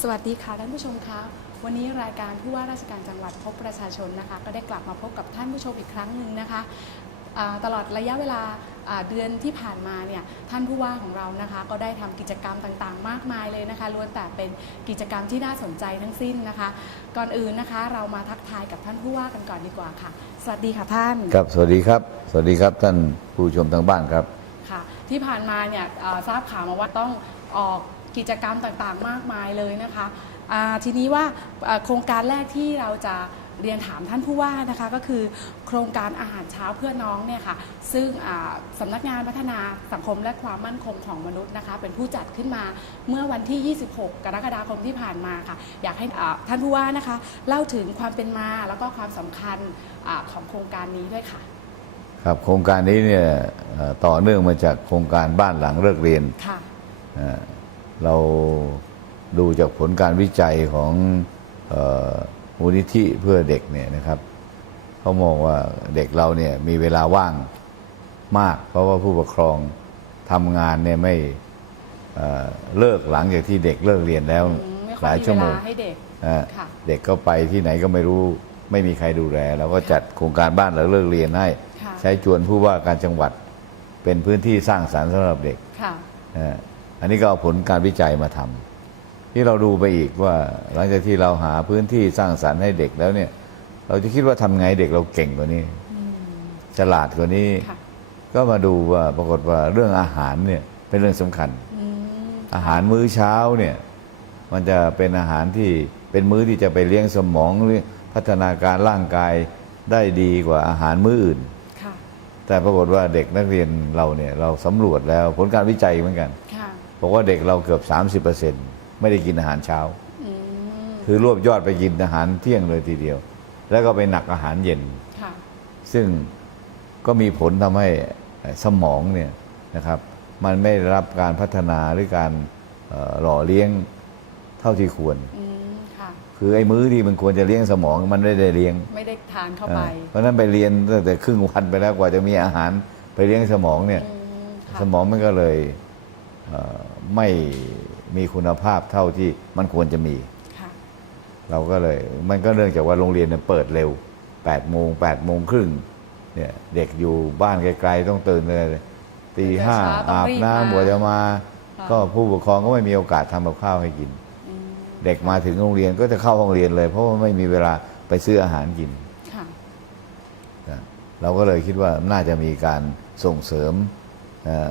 สวัสดีค่ะท่านผู้ชมคะวันนี้รายการผู้ว่าราชการจังหวัดพบประชาชนนะคะ ก็ได้กลับมาพบกับท่านผู้ชมอีกครั้งหนึ่งนะคะอ่าตลอดระยะเวลาอ่าเดือนที่ผ่านมาเนี่ยท่านผู้ว่าของเรานะคะก็ได้ทำกิจกรรมต่างๆ มากมายเลยนะคะล้วนแต่เป็นกิจกรรมที่น่าสนใจทั้งสิ้นนะคะ ก่อนอื่นนะคะเรามาทักทายกับท่านผู้ว่ากันก่อนดีกว่าค่ะ สวัสดีค่ะท่านครับสวัสดีครับ สวัสดีครับท่านผู้ชมทางบ้านครับค่ะที่ผ่านมาเนี่ยเอ่อทราบข่าวมาว่าต้องออก กิจกรรมต่างๆ มากมายเลยนะคะอ่าทีนี้ว่าเอ่อโครงการแรกที่เราจะเรียนถามท่านผู้ว่านะคะก็คือโครงการอาหารเช้าเพื่อน้องเนี่ยค่ะซึ่งอ่าสำนักงานพัฒนาสังคมและความมั่นคงของมนุษย์นะคะ เป็นผู้จัดขึ้นมาเมื่อวันที่ 26 กรกฎาคมที่ผ่านมาค่ะ อยากให้อ่าท่านผู้ว่านะคะ เล่าถึงความเป็นมาแล้วก็ความสำคัญอาของโครงการนี้ด้วยค่ะ ครับโครงการนี้เนี่ยเอ่อต่อเนื่องมาจากโครงการบ้านหลังเลิกเรียนค่ะ เอ่อเราดูจากผลการวิจัยของเอ่อมูลนิธิเพื่อเด็กเนี่ยนะครับเขามองว่าเด็กเราเนี่ยมีเวลาว่างมาก เพราะว่าผู้ปกครองทำงานเนี่ยไม่เอ่อเลิกหลังจากที่เด็กเลิกเรียนแล้วอืมไม่หค่อลายยมีชั่วเวโมงลาให้เด็กนะฮะค่ะเด็กก็ไปที่ไหนก็ไม่รู้ไม่มีใครดูแลเราก็จัดโครงการบ้านหลังเลิกเรียนให้ค่ะใช้จวนผู้ว่าการจังหวัดเป็นพื้นที่สร้างสรรค์สำหรับเด็กค่ะนะฮะ อันนี้ก็เอาผลการวิจัยมาทำที่เราดูไปอีกว่าหลังจากที่เราหาพื้นที่สร้างสรรค์ให้เด็กแล้วเนี่ย เราจะคิดว่าทำไงเด็กเราเก่งกว่านี้อืมฉลาดกว่านี้ค่ะก็มาดูว่าปรากฏว่าเรื่องอาหารเนี่ยเป็นเรื่องสำคัญอืมอาหารมื้อเช้าเนี่ยมันจะเป็นอาหารที่เป็นมื้อที่จะไปเลี้ยงสมองหรือพัฒนาการร่างกายได้ดีกว่าอาหารมื้ออื่นค่ะแต่ปรากฏว่าเด็กนักเรียนเราเนี่ยเราสำรวจแล้วผลการวิจัยเหมือนกันค่ะ บอกว่าเด็กเราเกือบ 30%ไม่ได้กินอาหารเช้าอืมคือรวบยอดไปกินอาหารเที่ยงเลยทีเดียว แล้วก็ไปหนักอาหารเย็นค่ะซึ่งก็มีผลทำให้สมองเนี่ยนะครับ มันไม่ได้รับการพัฒนาหรือการเอ่อหล่อเลี้ยงเท่าที่ควรอืมค่ะคือไอ้มื้อที่มันควรจะเลี้ยงสมองมันไม่ได้เลี้ยง ไม่ได้ทานเข้าไปอ่าเพราะฉะนั้นไปเรียนตั้งแต่ครึ่งวันไปแล้วกว่าจะมีอาหารไปเลี้ยงสมองเนี่ยอืมค่ะสมองมันก็เลยเอ่อ ไม่มีคุณภาพเท่าที่มันควรจะมีค่ะเราก็เลยมันก็เนื่องจากว่าโรงเรียนเนี่ยเปิดเร็ว8โมง8โมงครึ่งเนี่ยเด็กอยู่บ้านไกลๆต้องตื่นเลยตีห้าตื่นแต่เช้าต้องอาบรีบน้ำมาบัวจะมาค่ะก็ผู้ปกครองก็ไม่มีโอกาสทำกับข้าวให้กินอืมเด็กมาถึงโรงเรียนก็จะเข้าห้องเรียนเลย เพราะว่าไม่มีเวลาไปซื้ออาหารกินค่ะนะเราก็เลยคิดว่าน่าจะมีการส่งเสริมเอ่อ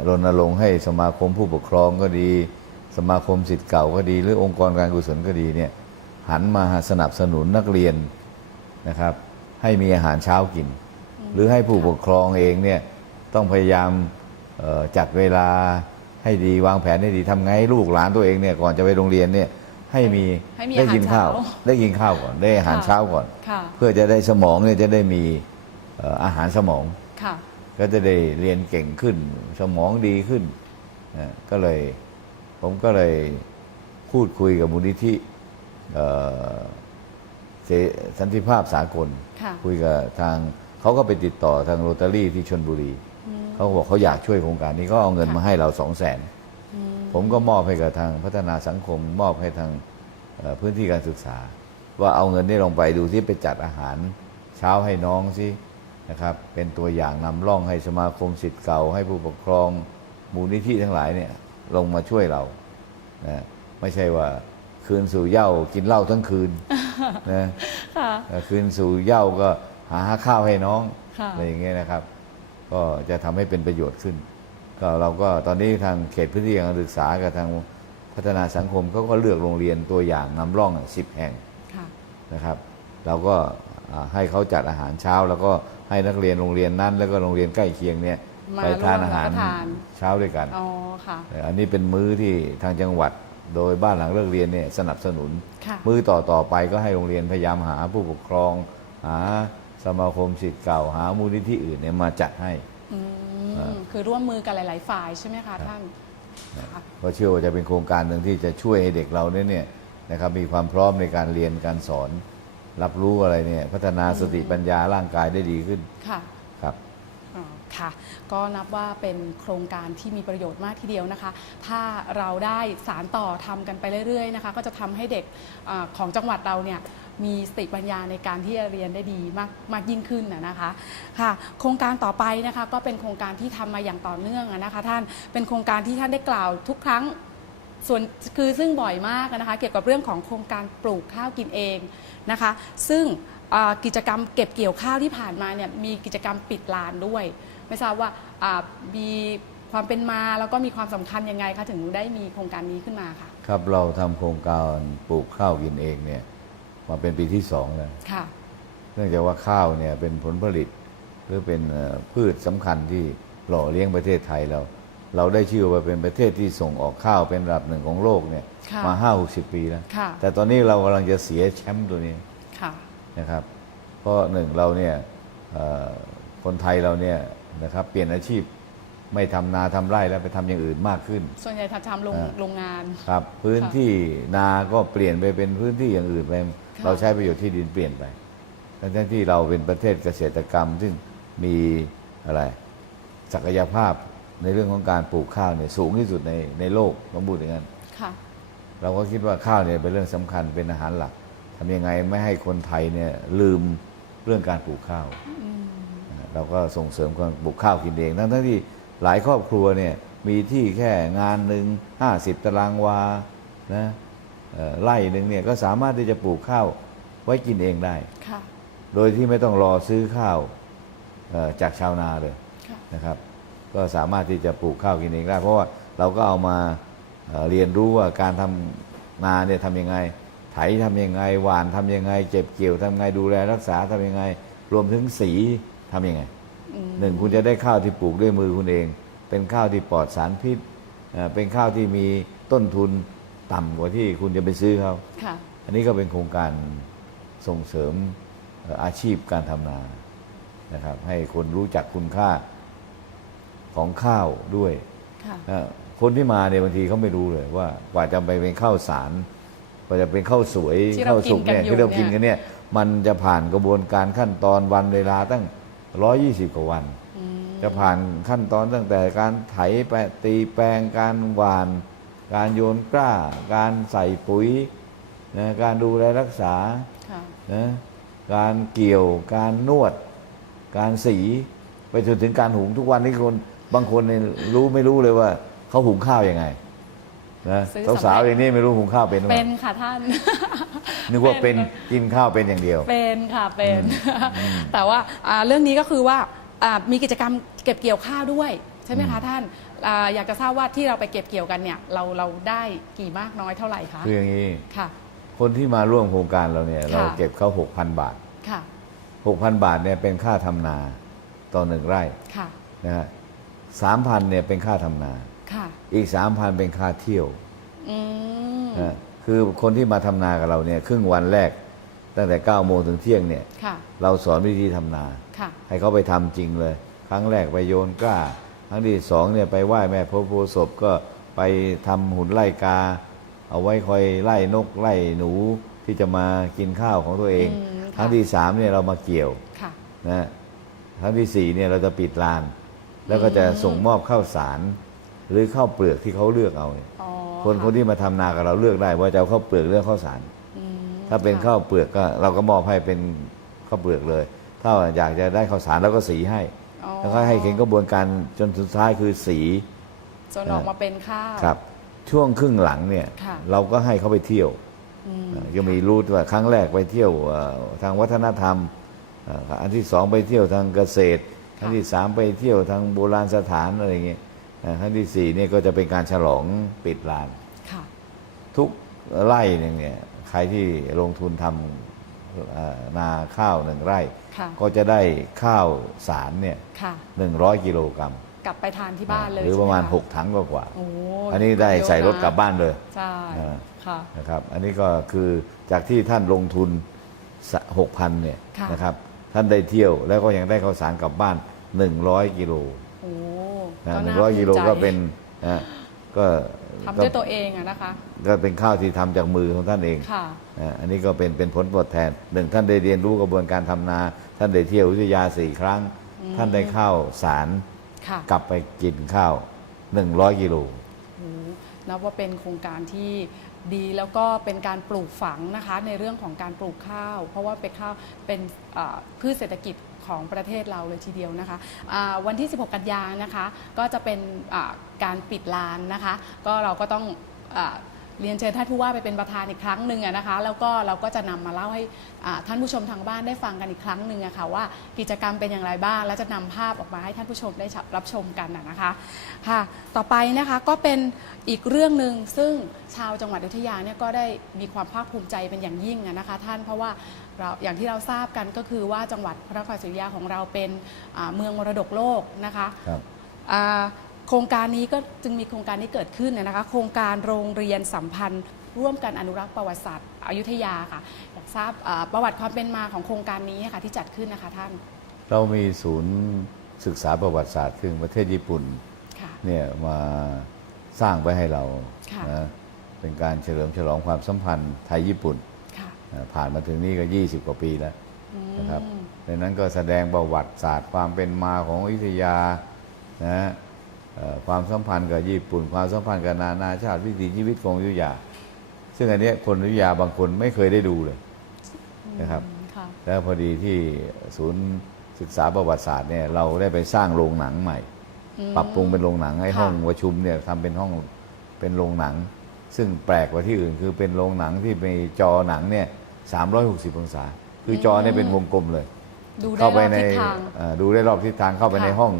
รณรงค์ให้สมาคมผู้ปกครองก็ดี สมาคมสิทธิ์เก่าก็ดี หรือองค์กรการกุศลก็ดีเนี่ยหันมาสนับสนุนนักเรียนนะครับ ให้มีอาหารเช้ากิน หรือให้ผู้ปกครองเองเนี่ยต้องพยายามเอ่อจัดเวลาให้ดีวางแผนให้ดีทำไงให้ลูกหลานตัวเองเนี่ยก่อนจะไปโรงเรียนเนี่ยให้มีให้มีได้อาหารกินข้าวเช้าได้กินข้าวก่อน ได้อาหารค่ะเช้าก่อนค่ะเพื่อจะได้สมองเนี่ยจะได้มีเอ่ออาหารสมองค่ะ ก็จะได้เรียนเก่งขึ้น สมองดีขึ้นนะก็เลยผมก็เลยพูดคุยกับมูลนิธิเอ่อเสสันติภาพสากลค่ะคุยกับทางเขาก็ไปติดต่อทางโรตารี่ที่ชนบุรีอืมเขาก็บอกเขาอยากช่วยโครงการนี้ก็เอาเงินค่ะมาให้เราสองแสนอืมผมก็มอบให้กับทางพัฒนาสังคม มอบให้ทางเอ่อพื้นที่การศึกษา ว่าเอาเงินนี้ลงไปดูที่ไปจัดอาหาร เช้าให้น้องสิ นะครับเป็นตัวอย่างนำร่องให้สมาคมสิทธิ์เก่า ให้ผู้ปกครองมูลนิธิทั้งหลายเนี่ยลงมาช่วยเรานะไม่ใช่ว่าคืนสู่เหย้ากินเหล้าทั้งคืนนะค่ะเอ่อคืนสู่เหย้าก็หาข้าวให้น้องค่ะอะไรอย่างเงี้ยนะครับ ก็จะทำให้เป็นประโยชน์ขึ้น ก็เราก็ตอนนี้ทางเขตพื้นที่การศึกษากับทางพัฒนาสังคมเขาก็เลือกโรงเรียนตัวอย่างนำร่องสิบแห่งค่ะนะครับ เราก็อ่าให้เขาจัดอาหารเช้าแล้วก็ ให้นักเรียนโรงเรียนนั้น แล้วก็โรงเรียนใกล้เคียงเนี่ยมาไปทานอาหารร่วมรับประทานเช้าด้วยกันอ๋อค่ะอันนี้เป็นมื้อที่ทางจังหวัดโดยบ้านหลังเลิกเรียนเนี่ยสนับสนุนค่ะมือต่อต่อไปก็ให้โรงเรียนพยายามหาผู้ปกครอง หาสมาคมสิทธิ์เก่าหามูลนิธิอื่นเนี่ยมาจัดให้อืมอ่าคือร่วมมือกันหลาย ๆ ฝ่ายใช่ไหมคะท่านค่ะเพราะเชื่อว่าจะเป็นโครงการหนึ่งที่จะช่วยให้เด็กเราเนี่ยเนี่ยนะครับมีความพร้อมในการเรียนการสอน รับรู้อะไรเนี่ย พัฒนาสติปัญญาร่างกายได้ดีขึ้นค่ะครับอ๋อค่ะก็นับว่าเป็นโครงการที่มีประโยชน์มากทีเดียวนะคะ ถ้าเราได้สารต่อทำกันไปเรื่อยๆนะคะ ก็จะทำให้เด็กอาของจังหวัดเราเนี่ยมีสติปัญญาในการที่จะเรียนได้ดีมากมากยิ่งขึ้นนะนะคะค่ะ โครงการต่อไปนะคะก็เป็นโครงการที่ทำมาอย่างต่อเนื่องอะนะคะ ท่านเป็นโครงการที่ท่านได้กล่าวทุกครั้ง ส่วนคือซึ่งบ่อยมากนะคะ เกี่ยวกับเรื่องของโครงการปลูกข้าวกินเองนะคะ ซึ่งอ่ากิจกรรมเก็บเกี่ยวข้าวที่ผ่านมาเนี่ยมีกิจกรรมปิดลานด้วย ไม่ทราบว่าอ่ามีความเป็นมาแล้วก็มีความสำคัญยังไงคะถึงได้มีโครงการนี้ขึ้นมาค่ะครับเราทำโครงการปลูกข้าวกินเองเนี่ยมาเป็นปีที่สองแล้วค่ะเนื่องจากว่าข้าวเนี่ยเป็นผลผลิตหรือเป็นเอ่อพืชสำคัญที่หล่อเลี้ยงประเทศไทยเรา เราได้ชื่อว่าเป็นประเทศที่ส่งออกข้าวเป็นระดับหนึ่งของโลกเนี่ยค่ะมาห้าหกสิบปีแล้ว ค่ะ แต่ตอนนี้เรากำลังจะเสียแชมป์ตัวนี้ค่ะ นะครับ เพราะหนึ่งเราเนี่ยเอ่อคนไทยเราเนี่ยนะครับเปลี่ยนอาชีพไม่ทำนาทำไร่แล้วไปทำอย่างอื่นมากขึ้น ส่วนใหญ่ทำโรงอ่า โรงงาน ครับพื้นที่นาก็เปลี่ยนไปเป็นพื้นที่อย่างอื่นไปค่ะเราใช้ประโยชน์ที่ดินเปลี่ยนไปทั้งๆที่เราเป็นประเทศเกษตรกรรมซึ่งมีอะไร ศักยภาพ ในเรื่องของการปลูกข้าวเนี่ยสูงที่สุดในในโลกต้องพูดอย่างนั้นค่ะ เราก็คิดว่าข้าวเนี่ยเป็นเรื่องสำคัญเป็นอาหารหลักทำยังไงไม่ให้คนไทยเนี่ยลืมเรื่องการปลูกข้าว เราก็ส่งเสริมการปลูกข้าวกินเองทั้งทั้งที่หลายครอบครัวเนี่ยมีที่แค่งานหนึ่งห้าสิบตารางวานะเอ่อไร่หนึ่งเนี่ยก็สามารถที่จะปลูกข้าวไว้กินเองได้ค่ะโดยที่ไม่ต้องรอซื้อข้าวเอ่อจากชาวนาเลยค่ะนะครับ ก็สามารถที่จะปลูกข้าวกินเองได้ เพราะว่าเราก็เอามาเอ่อเรียนรู้ว่าการทำนาเนี่ยทำยังไง ไถทำยังไง หว่านทำยังไง เก็บเกี่ยวทำยังไงดูแลรักษาทำยังไง รวมถึงสีทำยังไงอืมหนึ่งคุณจะได้ข้าวที่ปลูกด้วยมือคุณเอง เป็นข้าวที่ปลอดสารพิษเอ่อเป็นข้าวที่มีต้นทุนต่ำกว่าที่คุณจะไปซื้อเขาค่ะอันนี้ก็เป็นโครงการส่งเสริมเอ่ออาชีพการทำนานะครับ ให้คนรู้จักคุณค่า ของข้าวด้วยค่ะเอ่อคนที่มาเนี่ยบางทีเขาไม่รู้เลยว่ากว่าจะไปเป็นข้าวสารกว่าจะเป็นข้าวสวยที่เราข้าวสุกเนี่ยกินกันอยู่ที่เรากินเนี่ยกันเนี่ยมันจะผ่านกระบวนการขั้นตอนวันเวลาตั้ง120กว่าวันอืมจะผ่านขั้นตอนตั้งแต่การไถแปะตีแปลงการหวาน การโยนกล้า การใส่ปุ๋ยนะการดูแลรักษาค่ะนะการเกี่ยวการนวด การสี ไปจนถึงการหุงทุกวันนี้คน บางคนเนี่ยรู้ไม่รู้เลยว่าเขาหุงข้าวยังไงนะซื้อสาวสำเร็จๆอย่างนี้ไม่รู้หุงข้าวเป็นหรือเป็เปนล่าค่ะท่านนึกว่าเป็นกินข้าวเป็นอย่างเดียว เป็นค่ะเป็น แต่ว่าอ่าเรื่องนี้ก็คือว่าอ่ามีกิจกรรมเก็บเกี่ยวข้าวด้วย ใช่ไหมคะท่านอ่าอยากจะทราบว่าที่เราไปเก็บเกี่ยวกันเนี่ยเราเราได้กี่มากน้อยเท่าไหร่คะคืออย่างนี้ ค่ะ คนที่มาร่วมโครงการเราเนี่ย ค่ะ เราเก็บเขา6,000 บาท ค่ะ6,000 บาทเนี่ยเป็นค่าทำนาต่อหนึ่งไร่ค่ะ นะฮะ สามพันเนี่ยเป็นค่าทำนา ค่ะอีกสามพันเป็นค่าเที่ยวอืมนะคือคนที่มาทำนากับเราเนี่ยครึ่งวันแรก ตั้งแต่9ก้าโมงถึงเที่ยงเนี่ย ค่ะ เราสอนวิธีทำนา ค่ะ ให้เขาไปทำจริงเลย ครั้งแรกไปโยนกล้า ครั้งที่สองเนี่ยไปไหว้แม่พระโพธิ์ศพก็ไปทำหุ่นไล่กา เอาไว้คอยไล่นกไล่หนูที่จะมากินข้าวของตัวเอง อืมค่ะ ครั้งที่สามเนี่ยเรามาเกี่ยวค่ะ นะครั้งที่สี่เนี่ยเราจะปิดลาน แล้วก็จะส่งมอบข้าวสาร หรือข้าวเปลือกที่เขาเลือกเอาเนี่ยอ๋อคนค่ะคนที่มาทำนากับเราเลือกได้ว่าจะเอาข้าวเปลือกหรือข้าวสาร อืมถ้าเป็นค่ะข้าวเปลือกก็เราก็มอบให้เป็นข้าวเปลือกเลย ถ้าอยากจะได้ข้าวสารเราก็สีให้ อ๋อแล้วก็ให้เห็นกระบวนการจนสุดท้ายคือสี จนออกมาเป็นข้าว ครับ ช่วงครึ่งหลังเนี่ย ค่ะ เราก็ให้เขาไปเที่ยวอืมก็มีรูทว่าครั้งแรกไปเที่ยวเอ่อทางวัฒนธรรมเอ่ออันที่สองไปเที่ยวทางเกษตร อันที่สามไปเที่ยวทางโบราณสถานอะไรเงี้ยเอ่ออันที่สี่เนี่ยก็จะเป็นการฉลองปิดลานค่ะทุกไร่หนึ่งเนี่ยใครที่ลงทุนทำเอ่อนาข้าวหนึ่งไร่ค่ะก็จะได้ข้าวสารเนี่ยค่ะหนึ่งร้อยกิโลกรัมกลับไปทานที่บ้านเลยหรือประมาณใช่ไคหกถังกว่าโอ้ๆอันนี้ได้ใส่รถกลับบ้านเลยใช่อ่าค่ะนะครับ อันนี้ก็คือจากที่ท่านลงทุนหกพันเนี่ยค่ะนะครับ ท่านได้เที่ยว แล้วก็ยังได้ข้าวสารกลับบ้านหนึ่งร้อยกิโลโอ้นะก็หนึ่น่างร้อยภูกิโลใจก็เป็นนะก็ทำด้วยตัวเองอะนะคะ ก็เป็นข้าวที่ทำจากมือของท่านเองค่ะอ่าอันนี้ก็เป็นเป็นผลตอบแทนหนึ่งท่านได้เรียนรู้กระบวนการทำนา ท่านได้เที่ยววิทยาสี่ครั้งอืมท่านได้ข้าวสารค่ะกลับไปกินข้าว100กิโลโอ้โหนับว่าเป็นโครงการที่ ดีแล้วก็เป็นการปลูกฝังนะคะในเรื่องของการปลูกข้าว เพราะว่าเป็นข้าวเป็นพืชเศรษฐกิจของประเทศเราเลยทีเดียวนะคะะวันที่ 16 กันยายนะคะ ก็จะเป็นการปิดลานนะคะ ก็เราก็ต้องอ เรียนเชิญท่านผู้ว่าไปเป็นประธานอีกครั้งหนึ่งอะนะคะ แล้วก็เราก็จะนำมาเล่าให้อ่าท่านผู้ชมทางบ้านได้ฟังกันอีกครั้งหนึ่งอะค่ะว่ากิจกรรมเป็นอย่างไรบ้าง และจะนำภาพออกมาให้ท่านผู้ชมได้รับชมกันอะนะคะค่ะต่อไปนะคะก็เป็นอีกเรื่องหนึ่งซึ่งชาวจังหวัดอยุธยาเนี่ยก็ได้มีความภาคภูมิใจเป็นอย่างยิ่งอะนะคะ ท่านเพราะว่าเราอย่างที่เราทราบกันก็คือว่าจังหวัดพระนครศรีอยุธยาของเราเป็นอ่าเมืองมรดกโลกนะคะครับอ่า โครงการนี้ก็จึงมีโครงการนี้เกิดขึ้นเนยนะคะ โครงการโรงเรียนสัมพันธ์ ร่วมกันอนุรักษ์ประวัติศาสตร์อยุธยาค่ะอยากทราบอ่าประวัติความเป็นมาของโครงการนี้ค่ะที่จัดขึ้นนะคะท่าน เรามีศูนย์ศึกษาประวัติศาสตร์ซึ่งประเทศญี่ปุ่นค่ะเนี่ยมาสร้างไว้ให้เราค่ะนะเป็นการเฉลิมฉลองความสัมพันธ์ไทยญี่ปุ่นค่ะนะผ่านมาถึงนี่ก็ 20 กว่าปีแล้วอืมนะครับในนั้นก็แสดงประวัติศาสตร์ความเป็นมาของอยุธยานะเอ่อ ความสัมพันธ์กับญี่ปุ่น ความสัมพันธ์กับนานาชาติวิถีชีวิตของอยุธยา ซึ่งอันเนี้ยคนอยุธยาบางคนไม่เคยได้ดูเลยนะครับอืมค่ะแล้วพอดีที่ศูนย์ศึกษาประวัติศาสตร์เนี่ยเราได้ไปสร้างโรงหนังใหม่อืมปรับปรุงเป็นโรงหนังให้ค่ะห้องประชุมเนี่ยทำเป็นห้องเป็นโรงหนัง ซึ่งแปลกกว่าที่อื่น คือเป็นโรงหนังที่มีจอหนังเนี่ย360องศา คือจอเนี่ยเป็นวงกลมเลยดูได้เข้ารไปอบในทิศทางเอ่อดูได้รอบทิศทางเข้าไปค่ะในห้อง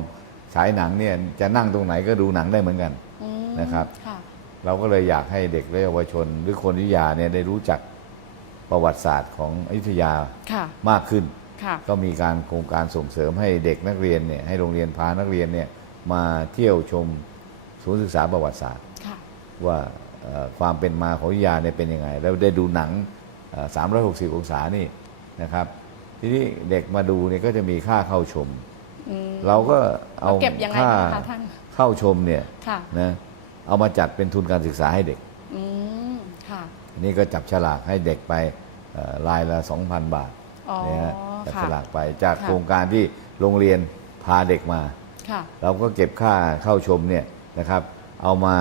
ฉายหนังเนี่ยจะนั่งตรงไหนก็ดูหนังได้เหมือนกันอืมนะครับ ค่ะเราก็เลยอยากให้เด็กและเยาวชน หรือคนอยุธยาเนี่ยได้รู้จักประวัติศาสตร์ของอยุธยาค่ะมากขึ้น ค่ะ ก็มีการโครงการส่งเสริมให้เด็กนักเรียนเนี่ยให้โรงเรียนพานักเรียนเนี่ยมาเที่ยวชมศูนย์ศึกษาประวัติศาสตร์ ค่ะ ว่าเอ่อความเป็นมาของอยุธยาเนี่ยเป็นยังไง แล้วได้ดูหนังเอ่อ360 องศานี่นะครับ ทีนี้เด็กมาดูเนี่ยก็จะมีค่าเข้าชมอืม เราก็เอาเก็บยังไงค่าบ้างคะท่านเข้าชมเนี่ยค่ะนะเอามาจัดเป็นทุนการศึกษาให้เด็กอืมค่ะอันนี้ก็จับฉลากให้เด็กไปเอ่อรายละ2,000 บาทอ๋อเนี่ยฮะจับค่ะฉลากไปจากค่ะโครงการที่โรงเรียนพาเด็กมาค่ะเราก็เก็บค่าเข้าชมเนี่ยนะครับ เอามา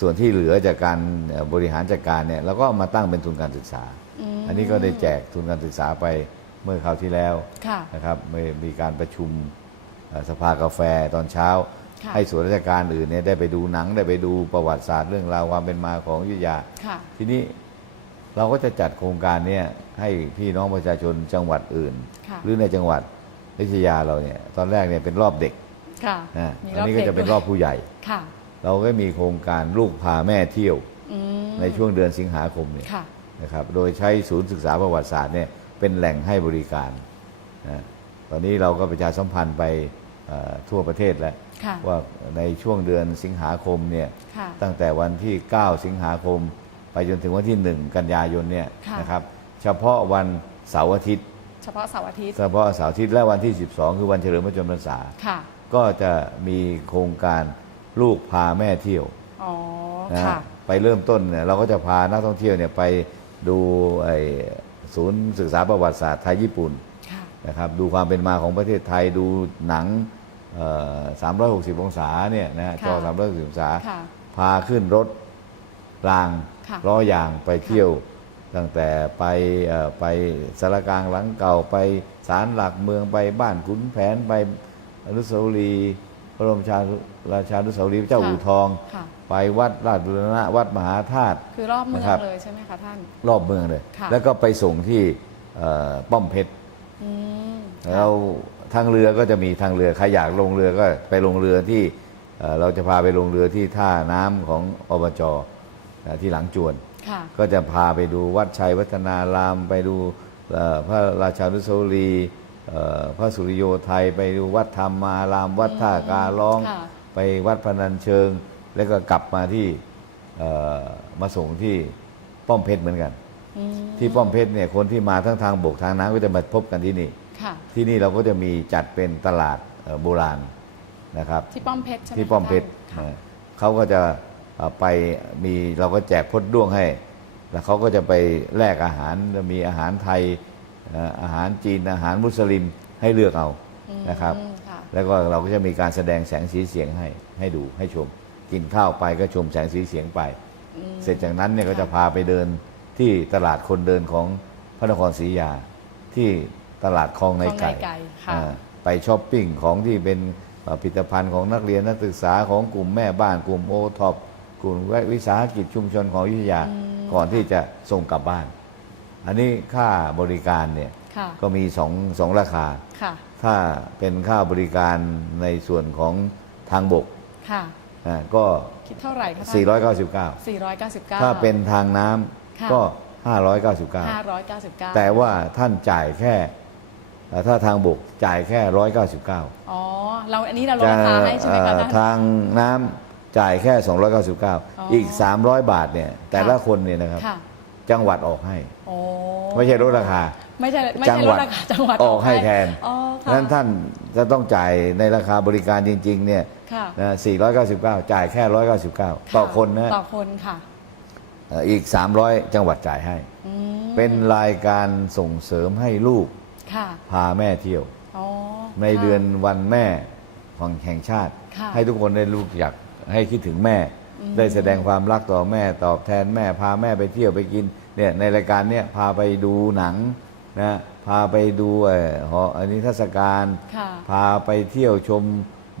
ส่วนที่เหลือจากการเอ่อบริหารจัดการเนี่ยเราก็เอามาตั้งเป็นทุนการศึกษาอืมอันนี้ก็ได้แจกทุนการศึกษาไปเมื่อคราวที่แล้วค่ะนะครับไม่มีการประชุมเอ่อ สภากาแฟตอนเช้าค่ะให้ส่วนราชการอื่นเนี่ยได้ไปดูหนังได้ไปดูประวัติศาสตร์เรื่องราวความเป็นมาของอยุธยาค่ะทีนี้เราก็จะจัดโครงการเนี้ให้พี่น้องประชาชนจังหวัดอื่นค่ะหรือในจังหวัดอยุธยาเราเนี่ยตอนแรกเนี่ยเป็นรอบเด็กค่ะนะมีอันนี้ก็ด็จะเป็นด้วยรอบผู้ใหญ่ค่ะเราก็มีโครงการลูกพาแม่เที่ยวอืมในช่วงเดือนสิงหาคมเนี่ยค่ะนะครับ โดยใช้ศูนย์ศึกษาประวัติศาสตร์เนี่ยเป็นแหล่งให้บริการนะตอนนี้เราก็ประชาสัมพันธ์ไปเอ่อ ทั่วประเทศแล้วค่ะว่าในช่วงเดือนสิงหาคมเนี่ยค่ะตั้งแต่วันที่ 9 สิงหาคม ไปจนถึงวันที่ 1 กันยายนเนี่ยค่ะนะครับเฉพาะวันเสาร์อาทิตย์ เฉพาะเสาร์อาทิตย์เฉพาะเสาร์อาทิตย์และวันที่ 12 คือวันเฉลิมพระชนมพรรษาค่ะก็จะมีโครงการลูกพาแม่เที่ยวอ๋อนะค่ะไปเริ่มต้นเนี่ยเราก็จะพานักท่องเที่ยวเนี่ยไปดูไอ้ศูนย์ศึกษาประวัติศาสตร์ไทยญี่ปุ่นค่ะ นะครับดูความเป็นมาของประเทศไทยดูหนังเอ่อ360 องศาเนี่ยนะฮะจอค่ะ360 องศาค่ะพาขึ้นรถรางค่ะล้อยางไปเที่ยว ตั้งแต่ไปเอ่อไปสารกลางหลังเก่าไปศาลหลักเมืองไปบ้านขุนแผนไปอนุสาวรีย์พระบรมชาราชานุสาวรีย์พระเจ้าค่ะอู่ทองค่ะไปวัดราชบุรณะวัดมหาธาตุคือรอบเมืองนะครับเลยใช่ไหมคะท่าน รอบเมืองเลยค่ะแล้วก็ไปส่งที่เอ่อป้อมเพชร อืมแล้วทางเรือก็จะมีทางเรือใครอยากลงเรือก็ไปลงเรือที่เอ่อเราจะพาไปลงเรือที่ท่าน้ำของอบจเอ่อที่หลังจวน ค่ะ ก็จะพาไปดูวัดชัยวัฒนาราม ไปดูเอ่อพระราชานุสาวรีย์เอ่อพระสุริโยไทย ไปดูวัดธรรมาราม วัดท่าการ้อง ค่ะ ไปวัดพนัญเชิง แล้วก็กลับมาที่เอ่อมาส่งที่ป้อมเพชรเหมือนกันอืม ที่ป้อมเพชรเนี่ยคนที่มาทั้งทางบกทางน้ำก็จะมาพบกันที่นี่ ค่ะ ที่นี่เราก็จะมีจัดเป็นตลาดเอ่อโบราณนะครับ ที่ป้อมเพชรใช่ไหมที่ป้อมเพชรท่านค่ะ นะเขาก็จะเอ่อไปมีเราก็แจกพดด้วงให้ แล้วเขาก็จะไปแลกอาหารจะมีอาหารไทยเอ่ออาหารจีนอาหารมุสลิมให้เลือกเอาอืมนะครับ ค่ะ แล้วก็เราก็จะมีการแสดงแสงสีเสียงให้ให้ดูให้ชม กินข้าวไปก็ชมแสงสีเสียงไป อืม เสร็จจากนั้นเนี่ยก็ค่ะจะพาไปเดิน ที่ตลาดคนเดินของพระนครศรีอยุธยา ที่ตลาดคลองในคลองในไก่ไก่ค่ะ อ่าไปช้อปปิ้งของที่เป็นเอ่อผลิตภัณฑ์ของนักเรียนนักศึกษาของกลุ่มแม่บ้านกลุ่มโอท็อปกลุ่มวิสาหกิจชุมชนของอยุธยาอืมก่อนที่จะส่งกลับบ้าน อันนี้ค่าบริการเนี่ยค่ะก็มีสองสองราคา ค่ะถ้าเป็นค่าบริการในส่วนของทางบกค่ะ อ่าก็ คิดเท่าไหร่คะท่าน499 499 ถ้าเป็นทางน้ ค่ะำก็ 599 599แต่ว่าท่านจ่ายแค่เอ่อถ้าทางบกจ่ายแค่ 199อ๋อ เราอันนี้เราลดราคาให้ใช่ไหมคะเอ่อท่าน ทางน้ำจ่ายแค่ 299 อีก 300 บาทเนี่ยแต่ละคนเนี่ยนะครับ ค่ะ จังหวัดออกให้ โอ้ไม่ใช่ลดราคา ไม่ใช่ไม่จัใช่หลวัดดราคาจังหวัดออกให้แทนอ๋อดังนั้นค่ะท่านจะต้องจ่ายในราคาบริการจริง ๆ เนี่ยค่ะนะ499 จ่ายแค่ 199 ต่อคนนะ ต่อคนค่ะเอ่ออีก 300 จังหวัดจ่ายให้ อืมเป็นรายการส่งเสริมให้ลูกค่ะพาแม่เที่ยว อ๋อในค่ะ เดือนวันแม่ของแห่งชาติ ค่ะให้ทุกคนได้รู้อยากให้คิดถึงแม่ อืม ได้แสดงความรักต่อแม่ตอบแทนแม่พาแม่ไปเที่ยวไปกินเนี่ยในรายการเนี่ยพาไปดูหนังนะพาไปดูเอ่อหออันนี้เทศกาลค่ะ พาไปเที่ยวชม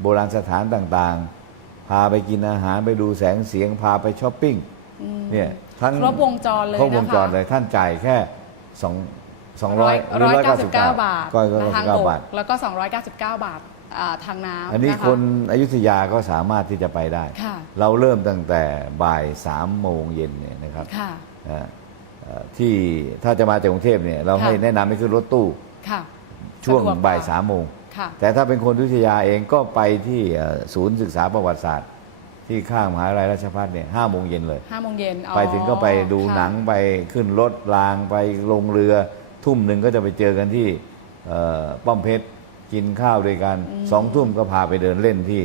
โบราณสถานต่างๆ พาไปกินอาหารไปดูแสงเสียง พาไปช้อปปิ้งอืม เนี่ยทั้งครบวงจรเลยครบวงจรนะคะเลยท่านจ่ายแค่สองสองร้อยร้อยเก้าสิบเก้าบาทก็ร้อยทางเก้าบกบาทแล้วก็299บาทอ่าทางน้ำอันนี้ะะคนอยุธยาก็สามารถที่จะไปได้ค่ะเราเริ่มตั้งแต่บ่ายสามโมงเย็นเนี่ยนะครับค่ะอ่าเอ่อที่ถ้าจะมาจากกรุงเทพเนี่ยเราค่ะให้แนะนำให้ขึ้นรถตู้ค่ะช่วงสะดกกบ่ายสามโมงค่ะแต่ถ้าเป็นคนอยุธยาเองก็ไปที่เอ่อศูนย์ศึกษาประวัติศาสตร์ ที่ข้างมหาวิทยาลัยราชภัฏเนี่ยห้าโมงเย็นเลย ห้าโมงเย็นอ๋อไปถึงก็ไปดูค่ะหนังไปขึ้นรถรางไปลงเรือ ทุ่มหนึ่งก็จะไปเจอกันที่เอ่อป้อมเพชรกินข้าวด้วยกันสองทุ่มก็พาไปเดินเล่นที่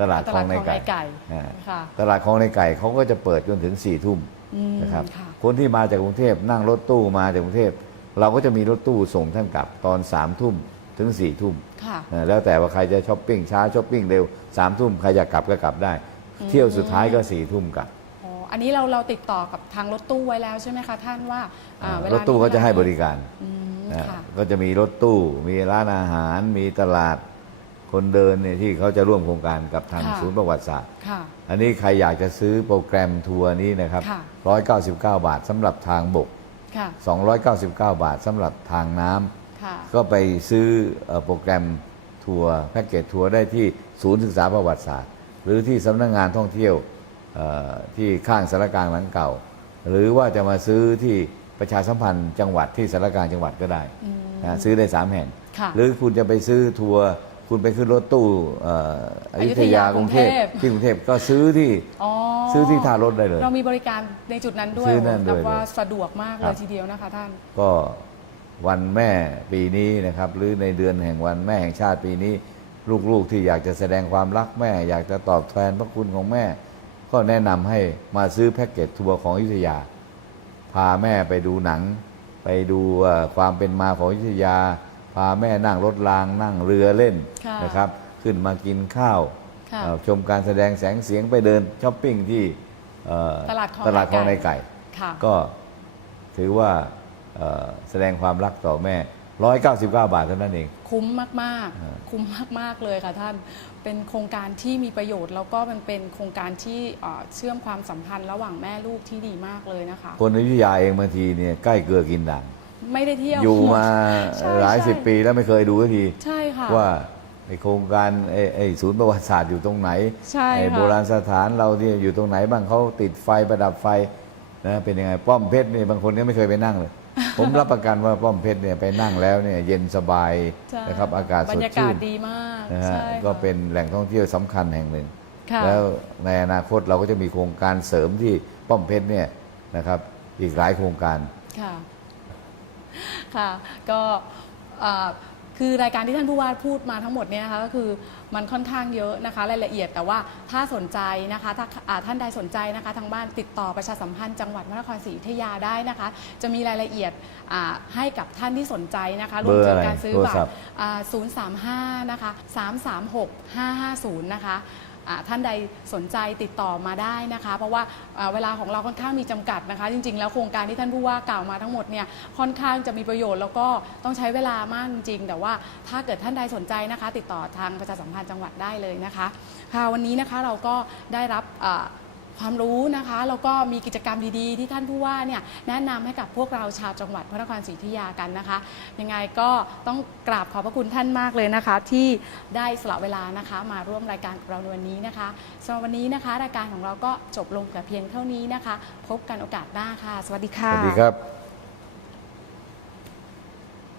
ตลาดตคลลาอดงขในองไก่ในไก่อ่าค่ะตลาดคลองในไก่เขาก็จะเปิดจนถึงสี่ทุ่ม อืมนะครับค่ะคนที่มาจากกรุงเทพนั่งรถตู้มาจากกรุงเทพ เราก็จะมีรถตู้ส่งท่านกลับตอนสามทุ่มถึงสี่ทุ่มค่ะอ่าแล้วแต่ว่าใครจะช้อปปิ้งช้าช้อปปิ้งเร็วสามทุ่มใครอยากกลับก็กลับได้ เที่ยวสุดท้ายก็สี่ทุ่มกลับอ๋ออันนี้เราเราติดต่อกับทางรถตู้ไว้แล้วใช่ไหมคะท่านว่าอ่าเวลารถตู้ก็จะให้บริการอืมนะค่ะก็จะมีรถตู้ มีร้านอาหาร มีตลาด คนเดินเนี่ยที่เขาจะร่วมโครงการกับทางค่ะศูนย์ประวัติศาสตร์ ค่ะ อันนี้ใครอยากจะซื้อโปรแกรมทัวร์นี้นะครับ ค่ะ 199 บาทสำหรับทางบก ค่ะ299 บาทสำหรับทางน้ำ ค่ะ ก็ไปซื้อเอ่อโปรแกรมทัวร์แพ็กเกจทัวร์ได้ที่ศูนย์ศึกษาประวัติศาสตร์ หรือที่สำนักงานท่องเที่ยวเอ่อที่ข้างสารกลางหลังเก่า หรือว่าจะมาซื้อที่ประชาสัมพันธ์จังหวัดที่สารกลางจังหวัดก็ได้อืมนะซื้อได้สามแห่งค่ะหรือคุณจะไปซื้อทัวร์คุณไปขึ้นรถตู้เอ่ออยุธยากรุงเทพอยุธยากรุงเทพที่กรุงเทพก็ซื้อที่อ๋อซื้อที่ท่ารถได้เลย เรามีบริการในจุดนั้นด้วยซื้อนั่นด้วยนับว่าสะดวกมากคเลรัยบทีเดียวนะคะท่าน ก็วันแม่ปีนี้นะครับ หรือในเดือนแห่งวันแม่แห่งชาติปีนี้ ลูกๆที่อยากจะแสดงความรักแม่ อยากจะตอบแทนพระคุณของแม่ ก็แนะนำให้มาซื้อแพ็กเกจทัวร์ของอยุธยา พาแม่ไปดูหนัง ไปดูเอ่อความเป็นมาของอยุธยา พาแม่นั่งรถรางนั่งเรือเล่นค่ะนะครับ ขึ้นมากินข้าวค่ะเอ่อชมการแสดงแสงเสียงไปเดินช้อปปิ้งที่เอ่อตลาดคลองตลาดคลองในในไก่ไก่ค่ะก็ถือว่าเอ่อแสดงความรักต่อแม่ 199 บาทเท่านั้นเอง คุ้มมากอ่าๆคุ้มมาก ๆ เลยค่ะท่าน เป็นโครงการที่มีประโยชน์ แล้วก็มันเป็นโครงการที่เอ่อเชื่อมความสัมพันธ์ระหว่างแม่ลูกที่ดีมากเลยนะคะ คนอยุธยาเองบางทีเนี่ยใกล้เกลือกินด่างไม่ได้เที่ยว อยู่มาใช่หลายใช่สิบปีแล้วไม่เคยดูสักทีใช่ค่ะว่าไอโครงการไอ้ไอศูนย์ประวัติศาสตร์อยู่ตรงไหนใช่ไอค่ะโบราณสถานเราเนี่ยอยู่ตรงไหนบ้างเขาติดไฟประดับไฟนะเป็นยังไงป้อมเพชรเนี่ยบางคนก็ไม่เคยไปนั่งเลย ผมรับประกันว่าป้อมเพชรเนี่ยไปนั่งแล้วเนี่ยเย็นสบายใช่นะครับอากาศบรสดรยากาชื่ศนดีมากนะฮะใช่ค่ะก็เป็นแหล่งท่องเที่ยวสำคัญแห่งหนึ่งค่ะแล้วในอนาคตเราก็จะมีโครงการเสริมที่ป้อมเพชรเนี่ยนะครับอีกหลายโครงการค่ะค่ะก็เอ่อ คือรายการที่ท่านผู้ว่าพูดมาทั้งหมดเนี่ยนะคะก็คือมันค่อนข้างเยอะนะคะรายละเอียดแต่ว่าถ้าสนใจนะคะถ้าอ่าท่านใดสนใจนะคะทางบ้านติดต่อประชาสัมพันธ์จังหวัดพระนครศรีอยุธยาได้นะคะ จะมีรายละเอียดอ่าให้กับท่านที่สนใจนะคะรวมถึงการซื้อเบอร์บัอะไรโทรศัตพรท์อ่า035นะคะ336 550 นะคะอ่า ท่านใดสนใจติดต่อมาได้นะคะ เพราะว่าเวลาของเราค่อนข้างมีจำกัดนะคะ จริง ๆ แล้วโครงการที่ท่านผู้ว่ากล่าวมาทั้งหมดเนี่ยค่อนข้างจะมีประโยชน์แล้วก็ต้องใช้เวลามากจริงๆแต่ว่าถ้าเกิดท่านใดสนใจนะคะ ติดต่อทางประชาสัมพันธ์จังหวัดได้เลยนะคะค่ะวันนี้นะคะเราก็ได้รับ ความรู้นะคะ แล้วก็มีกิจกรรมดีๆ ที่ท่านผู้ว่าเนี่ยแนะนำให้กับพวกเราชาวจังหวัดพระนครศรีอยุธยากันนะคะ ยังไงก็ต้องกราบขอบพระคุณท่านมากเลยนะคะ ที่ได้สละเวลานะคะ มาร่วมรายการกับเราในวันนี้นะคะสำหรับวันนี้นะคะ รายการของเราก็จบลงแต่เพียงเท่านี้นะคะ พบกันโอกาสหน้าค่ะ สวัสดีค่ะ สวัสดีครับ